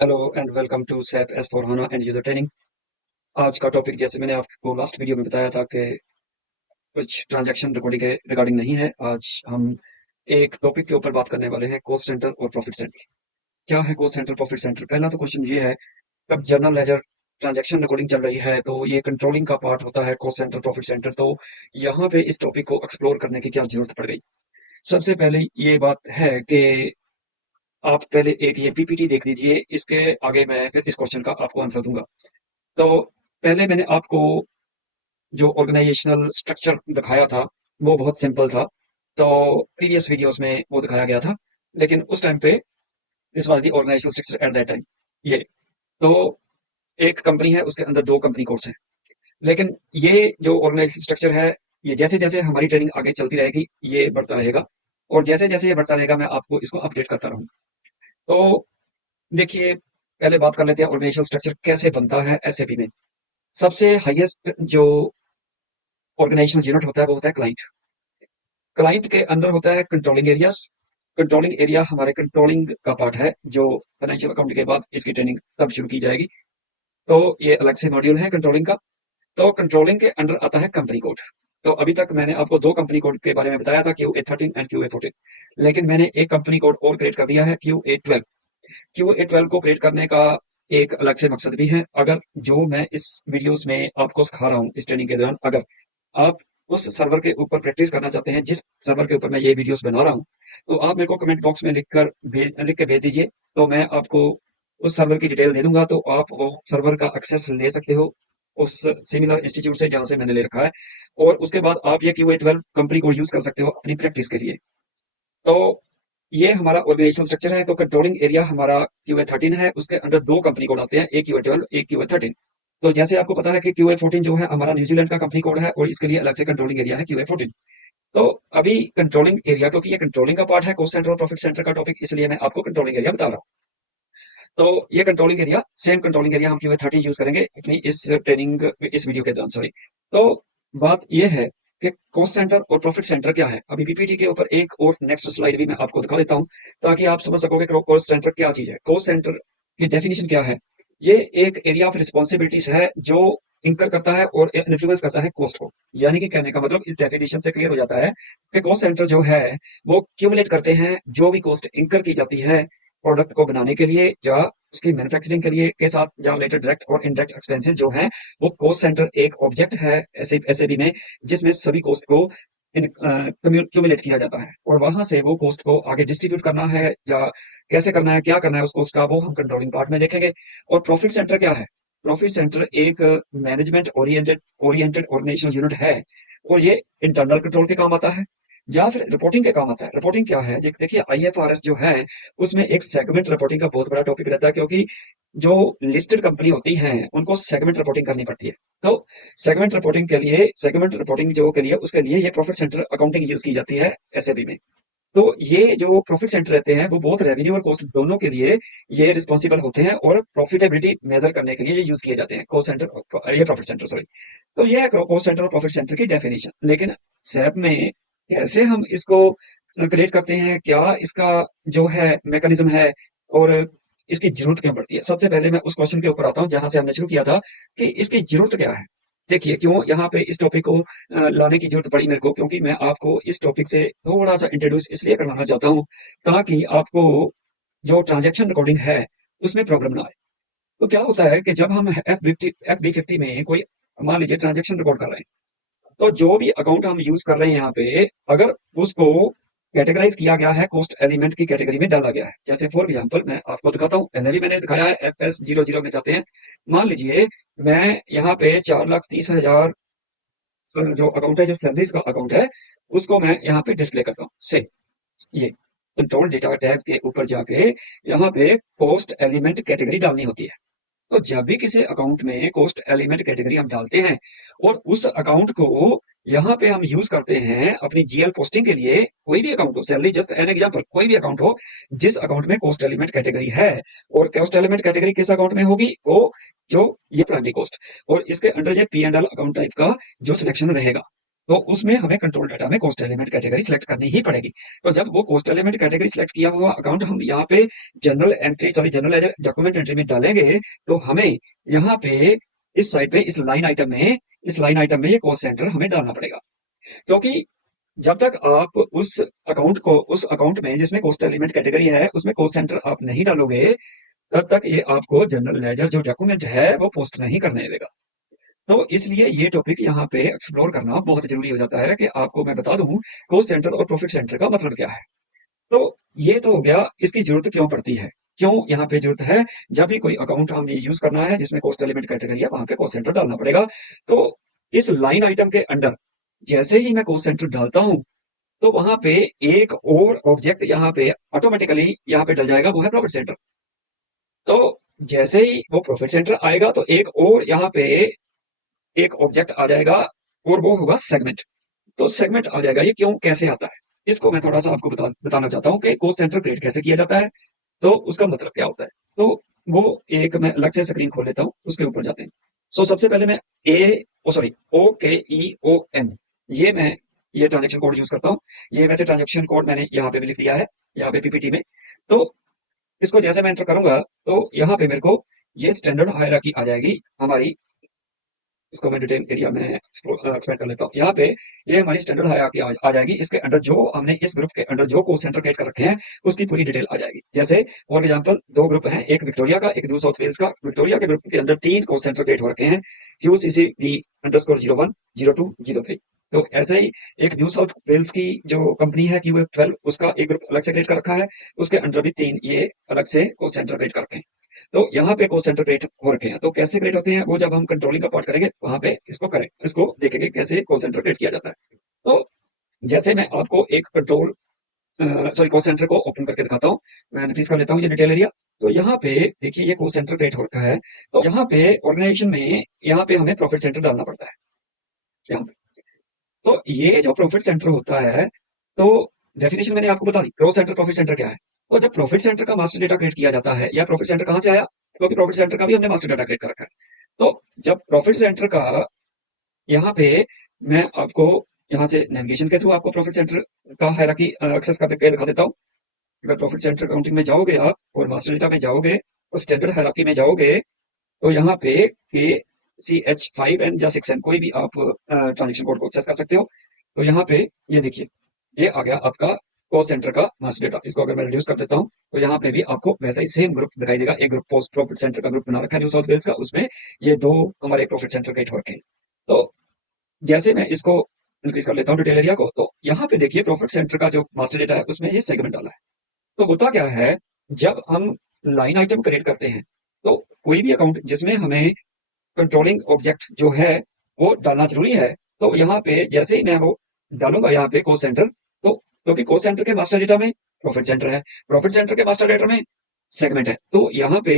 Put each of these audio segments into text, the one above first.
Hello and welcome to SAP S four HANA and user training. आज का topic जैसे मैंने आपको लास्ट वीडियो में बताया था कि कुछ ट्रांजैक्शन रिकॉर्डिंग के रिगार्डिंग नहीं है। आज हम एक टॉपिक के ऊपर बात करने वाले हैं, कॉस्ट सेंटर और प्रॉफिट सेंटर। क्या है कॉस्ट सेंटर, प्रॉफिट सेंटर? पहला तो क्वेश्चन ये है, जब जर्नल लेजर ट्रांजैक्शन रिकॉर्डिंग चल रही है तो ये कंट्रोलिंग का पार्ट होता है कॉस्ट सेंटर प्रॉफिट सेंटर। तो यहाँ पे इस टॉपिक को एक्सप्लोर करने की क्या जरूरत पड़ गई? सबसे पहले ये बात है कि आप पहले एक ये पीपीटी देख लीजिए, इसके आगे मैं फिर इस क्वेश्चन का आपको आंसर दूंगा। तो पहले मैंने आपको जो ऑर्गेनाइजेशनल स्ट्रक्चर दिखाया था वो बहुत सिंपल था। तो प्रीवियस वीडियोस में वो दिखाया गया था, लेकिन उस टाइम पे this was the organisational structure at that time. ये तो एक कंपनी है, उसके अंदर दो कंपनी कोड्स हैं। लेकिन ये जो ऑर्गेनाइजेशनल स्ट्रक्चर है, ये जैसे जैसे हमारी ट्रेनिंग आगे चलती रहेगी ये बढ़ता रहेगा, और जैसे जैसे ये बढ़ता रहेगा मैं आपको इसको अपडेट करता रहूंगा। तो देखिए, पहले बात कर लेते हैं ऑर्गेनाइजेशनल स्ट्रक्चर कैसे बनता है एसएपी में। सबसे हाईएस्ट जो ऑर्गेनाइजेशनल यूनिट होता है वो होता है क्लाइंट। क्लाइंट के अंदर होता है कंट्रोलिंग एरियाज। कंट्रोलिंग एरिया हमारे कंट्रोलिंग का पार्ट है, जो फाइनेंशियल अकाउंट के बाद इसकी ट्रेनिंग तब शुरू की जाएगी। तो ये अलग से मॉड्यूल है कंट्रोलिंग का। तो कंट्रोलिंग के अंडर आता है कंपनी कोड। तो अभी तक मैंने आपको दो कंपनी कोड के बारे में बताया था, QA13 एंड QA14। लेकिन मैंने एक कंपनी कोड और क्रिएट कर दिया है, QA12। QA12 को क्रिएट करने का एक अलग से मकसद भी है। अगर जो मैं इस वीडियोस में आपको सिखा रहा हूँ इस ट्रेनिंग के दौरान, अगर आप उस सर्वर के ऊपर प्रैक्टिस करना चाहते हैं जिस सर्वर के ऊपर मैं ये वीडियोस बना रहा हूँ, तो आप मेरे को कमेंट बॉक्स में लिख के भेज दीजिए। तो मैं आपको उस सर्वर की डिटेल दे दूंगा, तो आप वो सर्वर का एक्सेस ले सकते हो उस सिमिलर इंस्टीट्यूट से जहां से मैंने ले रखा है। और उसके बाद आप ये QA12 कंपनी को यूज कर सकते हो अपनी प्रैक्टिस के लिए। तो ये हमारा ऑर्गेनाइजेशनल स्ट्रक्चर है। तो कंट्रोलिंग एरिया हमारा QA13 है, उसके अंदर दो कंपनी कोड आते हैं, एक QA12 एक QA13। तो जैसे आपको पता है कि QA14 जो है हमारा न्यूजीलैंड का कंपनी कोड है, और इसके लिए अलग से कंट्रोलिंग एरिया है QA14। तो अभी कंट्रोलिंग एरिया, क्योंकि ये कंट्रोलिंग का पार्ट है, कॉस्ट सेंटर और प्रॉफिट सेंटर का टॉपिक, इसलिए मैं आपको कंट्रोलिंग एरिया बता रहा हूँ। तो ये controlling area, same controlling area हम QA13 यूज करेंगे अपनी इस ट्रेनिंग, इस वीडियो के दौरान, सॉरी। तो बात यह है कि कॉस्ट सेंटर और प्रॉफिट सेंटर क्या है। अभी पीपीटी के ऊपर एक और नेक्स्ट स्लाइड भी मैं आपको दिखा देता हूँ, ताकि आप समझ सकोगे कॉस्ट सेंटर क्या चीज है। कॉस्ट सेंटर की डेफिनेशन क्या है? ये एक एरिया ऑफ रिस्पॉन्सिबिलिटीज है जो इंकर करता है और इन्फ्लुएंस करता है कॉस्ट को। यानी कि कहने का मतलब इस डेफिनेशन से क्लियर हो जाता है कि कॉस्ट सेंटर जो है वो क्यूमुलेट करते हैं जो भी कॉस्ट इंकर की जाती है प्रोडक्ट को बनाने के लिए या उसकी मैन्युफैक्चरिंग के लिए के साथ, या रिलेटेड डायरेक्ट और इनडायरेक्ट एक्सपेंसेस जो हैं। वो कॉस्ट सेंटर एक ऑब्जेक्ट है एसएबी में, जिसमें सभी कॉस्ट को क्यूमुलेट किया जाता है, और वहां से वो कॉस्ट को आगे डिस्ट्रीब्यूट करना है या कैसे करना है, क्या करना है उस कॉस्ट का, वो हम कंट्रोलिंग पार्ट में देखेंगे। और प्रॉफिट सेंटर क्या है? प्रॉफिट सेंटर एक management oriented oriented organisational unit है, और ये इंटरनल कंट्रोल के काम आता है या फिर रिपोर्टिंग के काम आता है। रिपोर्टिंग क्या है? देखिए, IFRS जो है उसमें एक सेगमेंट रिपोर्टिंग का बहुत बड़ा टॉपिक रहता है, क्योंकि जो लिस्टेड कंपनी होती हैं उनको सेगमेंट रिपोर्टिंग करनी पड़ती है। तो सेगमेंट रिपोर्टिंग जो के लिए उसके लिए ये प्रॉफिट सेंटर अकाउंटिंग यूज की जाती है एसएबी में। तो ये जो प्रॉफिट सेंटर रहते हैं वो बहुत रेवेन्यू और कॉस्ट दोनों के लिए ये रिस्पॉन्सिबल होते हैं, और प्रॉफिटेबिलिटी मेजर करने के लिए ये यूज किए जाते हैं, कॉस्ट सेंटर, ये प्रॉफिट सेंटर, सॉरी। तो ये है कॉस्ट सेंटर और प्रॉफिट सेंटर की डेफिनेशन। लेकिन सैप में कैसे हम इसको क्रिएट करते हैं, क्या इसका जो है मैकेनिज्म है, और इसकी जरूरत क्यों पड़ती है? सबसे पहले मैं उस क्वेश्चन के ऊपर आता हूँ जहां से हमने शुरू किया था, कि इसकी जरूरत क्या है। देखिए, क्यों यहाँ पे इस टॉपिक को लाने की जरूरत पड़ी मेरे को, क्योंकि मैं आपको इस टॉपिक से थोड़ा सा इंट्रोड्यूस इसलिए करवाना चाहता हूँ ताकि आपको जो ट्रांजैक्शन रिकॉर्डिंग है उसमें प्रॉब्लम ना आए। तो क्या होता है कि जब हम FB50 में कोई, मान लीजिए, ट्रांजैक्शन रिकॉर्ड कर रहे हैं, तो जो भी अकाउंट हम यूज कर रहे हैं यहाँ पे, अगर उसको कैटेगराइज किया गया है, कॉस्ट एलिमेंट की कैटेगरी में डाला गया है। जैसे फॉर एग्जांपल मैं आपको दिखाता हूँ, पहले भी मैंने दिखाया है, FS00 में जाते हैं। मान लीजिए मैं यहाँ पे 4,30,000 जो अकाउंट है, जो सर्विस का अकाउंट है, उसको मैं यहाँ पे डिस्प्ले करता हूँ से ये कंट्रोल डेटा टैब के ऊपर जाके यहाँ पे कॉस्ट एलिमेंट कैटेगरी डालनी होती है। तो जब भी किसी अकाउंट में कॉस्ट एलिमेंट कैटेगरी हम डालते हैं और उस अकाउंट को यहाँ पे हम यूज करते हैं अपनी GL पोस्टिंग के लिए, कोई भी अकाउंट हो, सैलरी जस्ट एन एग्जांपल, कोई भी अकाउंट हो जिस अकाउंट में कॉस्ट एलिमेंट कैटेगरी है, और कॉस्ट एलिमेंट कैटेगरी किस अकाउंट में होगी, वो जो ये प्राइमरी कॉस्ट, और इसके अंडर ये P&L अकाउंट टाइप का जो सिलेक्शन रहेगा। तो उसमें हमें कंट्रोल डाटा में कोस्ट एलिमेंट कैटेगरी सिलेक्ट करनी ही पड़ेगी। तो जब वो कोस्ट एलिमेंट कैटेगरी सिलेक्ट किया हुआ अकाउंट हम यहाँ पे जनरल डॉक्यूमेंट एंट्री में डालेंगे, तो हमें यहाँ पे इस साइड पे इस लाइन आइटम में ये कोस्ट सेंटर हमें डालना पड़ेगा। क्योंकि जब तक आप उस अकाउंट में जिसमें कोस्ट एलिमेंट कैटेगरी है उसमें कोस्ट सेंटर आप नहीं डालोगे, तब तक ये आपको जनरल लेजर जो डॉक्यूमेंट है वो पोस्ट नहीं करने देगा। तो इसलिए ये टॉपिक यहाँ पे एक्सप्लोर करना बहुत जरूरी हो जाता है कि आपको मैं बता दूं कोस्ट सेंटर और प्रॉफिट सेंटर का मतलब क्या है। तो ये तो हो गया इसकी जरूरत क्यों पड़ती है, क्यों यहाँ पे जरूरत है। जब भी कोई अकाउंट हमें यूज करना है जिसमें कोस्ट एलिमेंट कैटेगरी है वहां पे कोस्ट सेंटर डालना पड़ेगा। तो इस लाइन आइटम के अंडर जैसे ही मैं कोस्ट सेंटर डालता हूं, तो वहां पे एक और ऑब्जेक्ट यहाँ पे ऑटोमेटिकली यहाँ पे डल जाएगा, वो है प्रॉफिट सेंटर। तो जैसे ही वो प्रॉफिट सेंटर आएगा तो एक और यहाँ पे एक ऑब्जेक्ट आ जाएगा और वो होगा सेगमेंट। तो सेगमेंट आ जाएगा। ये क्यों कैसे आता है इसको मैं थोड़ा सा आपको बताना चाहता हूँ कि कोस्ट सेंटर क्रिएट कैसे किया जाता है, तो उसका मतलब क्या होता है। तो वो एक मैं अलग से स्क्रीन खोल लेता हूँ, उसके ऊपर जाते हैं। सो सबसे पहले मैं OKEON ये ट्रांजेक्शन कोड यूज करता हूँ। ये वैसे ट्रांजेक्शन कोड मैंने यहाँ पे भी लिख दिया है, यहाँ पे पीपीटी में। तो इसको जैसे मैं एंटर करूंगा तो यहाँ पे मेरे को ये स्टैंडर्ड हायरार्की आ जाएगी हमारी। इसको मैं डिटेल एरिया में एक्सपेंड कर लेता हूँ। यहाँ पे ये हमारी स्टैंडर्ड हायरार्की आ जाएगी। इसके अंडर जो हमने इस ग्रुप के अंडर जो कोस्ट सेंटर क्रिएट कर रखे हैं उसकी पूरी डिटेल आ जाएगी। जैसे फॉर एग्जांपल दो ग्रुप हैं, एक विक्टोरिया का एक न्यू साउथ वेल्स का। विक्टोरिया के ग्रुप के अंदर 3 कोस्ट सेंटर क्रिएट हो रखे हैं, QCCB_01, 02, 03। तो ऐसे ही एक न्यू साउथ वेल्स की जो कंपनी है QF12, उसका एक ग्रुप अलग से क्रिएट कर रखा है, उसके अंडर भी 3 ये अलग से कोस्ट सेंटर क्रिएट कर रखे हैं। तो यहाँ पे कोस्ट सेंटर क्रिएट हो रखे हैं। तो कैसे क्रिएट होते हैं वो जब हम कंट्रोलिंग का पार्ट करेंगे वहां पे इसको देखेंगे कैसे कोस्ट सेंटर क्रिएट किया जाता है। तो जैसे मैं आपको एक कोस्ट सेंटर को ओपन करके दिखाता हूँ। मैं नोटिस कर लेता हूँ ये डिटेल एरिया। तो यहाँ पे देखिए ये कोस्ट सेंटर क्रिएट हो रखा है। तो यहाँ पे ऑर्गेनाइजेशन में यहाँ पे हमें प्रॉफिट सेंटर डालना पड़ता है यहाँ पे। तो ये जो प्रॉफिट सेंटर होता है, तो डेफिनेशन मैंने आपको बता दी, ग्रोथ सेंटर प्रॉफिट सेंटर क्या है। तो जब प्रॉफिट सेंटर का मास्टर डेटा क्रिएट किया जाता है, या प्रॉफिट सेंटर कहाँ से आया, क्योंकि प्रॉफिट सेंटर का भी हमने मास्टर डेटा क्रिएट कर रखा है। तो जब प्रॉफिट सेंटर का यहाँ पे मैं आपको यहाँ से नेविगेशन के थ्रू आपको प्रॉफिट सेंटर का हायरार्की एक्सेस करके दिखा देता हूँ। अगर प्रॉफिट सेंटर काउंटिंग में जाओगे आप और मास्टर डेटा में जाओगे और स्टैंडर्ड हायरार्की में जाओगे, तो यहाँ पे KCH5N या 6N कोई भी आप ट्रांजेक्शन कोड को एक्सेस कर सकते हो। तो यहाँ पे ये देखिए ये आ गया आपका कोस्ट सेंटर का मास्टर डेटा। इसको अगर मैं रिड्यूस कर देता हूँ तो यहाँ पे भी आपको वैसा ही सेम ग्रुप दिखाई देगा। एक ग्रुप पोस्ट प्रॉफिट सेंटर का ग्रुप बना रखा है न्यू साउथ वेल्स का, उसमें ये 2 हमारे प्रॉफिट सेंटर क्रिएट हो रखे हैं। तो जैसे मैं इसको इंक्रीज कर लेता हूँ डिटेल एरिया को, तो यहाँ पे देखिए प्रॉफिट सेंटर का जो मास्टर डेटा है उसमें ये सेगमेंट डाला है। तो होता क्या है, जब हम लाइन आइटम क्रिएट करते हैं तो कोई भी अकाउंट जिसमें हमें कंट्रोलिंग ऑब्जेक्ट जो है वो डालना जरूरी है। तो यहाँ पे जैसे ही मैं वो डालूंगा यहाँ पे कोस्ट सेंटर, तो क्योंकि कोस्ट सेंटर के मास्टर डेटा में प्रॉफिट सेंटर है, प्रॉफिट सेंटर के मास्टर डेटा में सेगमेंट है, तो यहाँ पे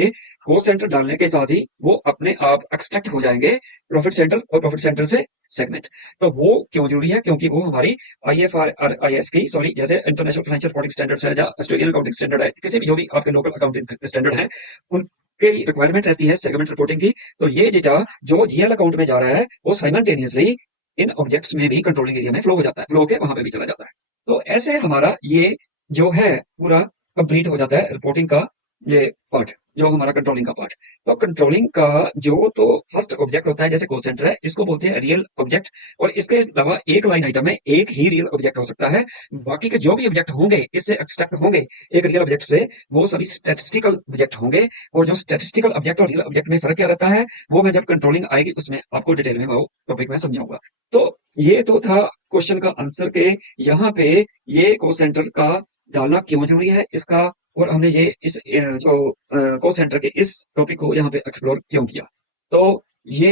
कोस्ट सेंटर डालने के साथ ही वो अपने आप एक्सट्रैक्ट हो जाएंगे प्रॉफिट सेंटर और प्रॉफिट सेंटर से सेगमेंट। तो वो क्यों जरूरी है, क्योंकि वो हमारी IFRS की जैसे इंटरनेशनल फाइनेंशियल रिपोर्टिंग स्टैंडर्ड्स है या ऑस्ट्रेलियन अकाउंटिंग स्टैंडर्ड है, किसी भी जो भी आपके लोकल अकाउंटिंग स्टैंडर्ड है, उनके रिक्वायरमेंट रहती है सेगमेंट रिपोर्टिंग की। तो ये डेटा जो GL अकाउंट में जा रहा है वो साइमल्टेनियसली इन ऑब्जेक्ट्स में भी कंट्रोलिंग एरिया में फ्लो हो जाता है, फ्लो के वहां पे भी चला जाता है। तो ऐसे हमारा ये जो है पूरा कंप्लीट हो जाता है रिपोर्टिंग का ये पार्ट, जो हमारा कंट्रोलिंग का पार्ट। तो कंट्रोलिंग का जो तो फर्स्ट ऑब्जेक्ट होता है जैसे कोस्ट सेंटर है, इसको बोलते हैं रियल ऑब्जेक्ट। और इसके अलावा एक लाइन आइटम में एक ही रियल ऑब्जेक्ट हो सकता है। बाकी के जो भी ऑब्जेक्ट होंगे इससे एक्सट्रैक्ट होंगे एक रियल ऑब्जेक्ट से, वो सभी स्टैटिस्टिकल ऑब्जेक्ट होंगे। और जो स्टैटिस्टिकल ऑब्जेक्ट और रियल ऑब्जेक्ट में फर्क क्या रहता है वो मैं जब कंट्रोलिंग आएगी उसमें आपको डिटेल में वो टॉपिक में समझाऊंगा। तो ये तो था क्वेश्चन का आंसर के यहाँ पे ये कोस्ट सेंटर का डालना क्यों जरूरी है इसका, और हमने ये इस जो कोस्ट सेंटर के इस टॉपिक को यहाँ पे एक्सप्लोर क्यों किया। तो ये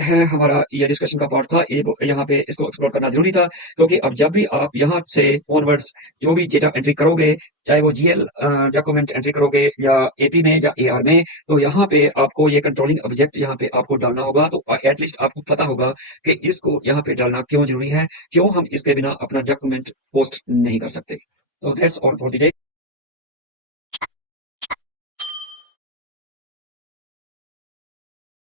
है हमारा ये डिस्कशन का पार्ट था। ये यहाँ पे इसको एक्सप्लोर करना जरूरी था, क्योंकि अब जब भी आप यहाँ से ऑनवर्ड्स जो भी डेटा एंट्री करोगे, चाहे वो GL डॉक्यूमेंट एंट्री करोगे या AP में या AR में, तो यहाँ पे आपको ये कंट्रोलिंग ऑब्जेक्ट यहाँ पे आपको डालना होगा। तो एटलीस्ट आपको पता होगा कि इसको यहाँ पे डालना क्यों जरूरी है, क्यों हम इसके बिना अपना डॉक्यूमेंट पोस्ट नहीं कर सकते। तो that's all for the day.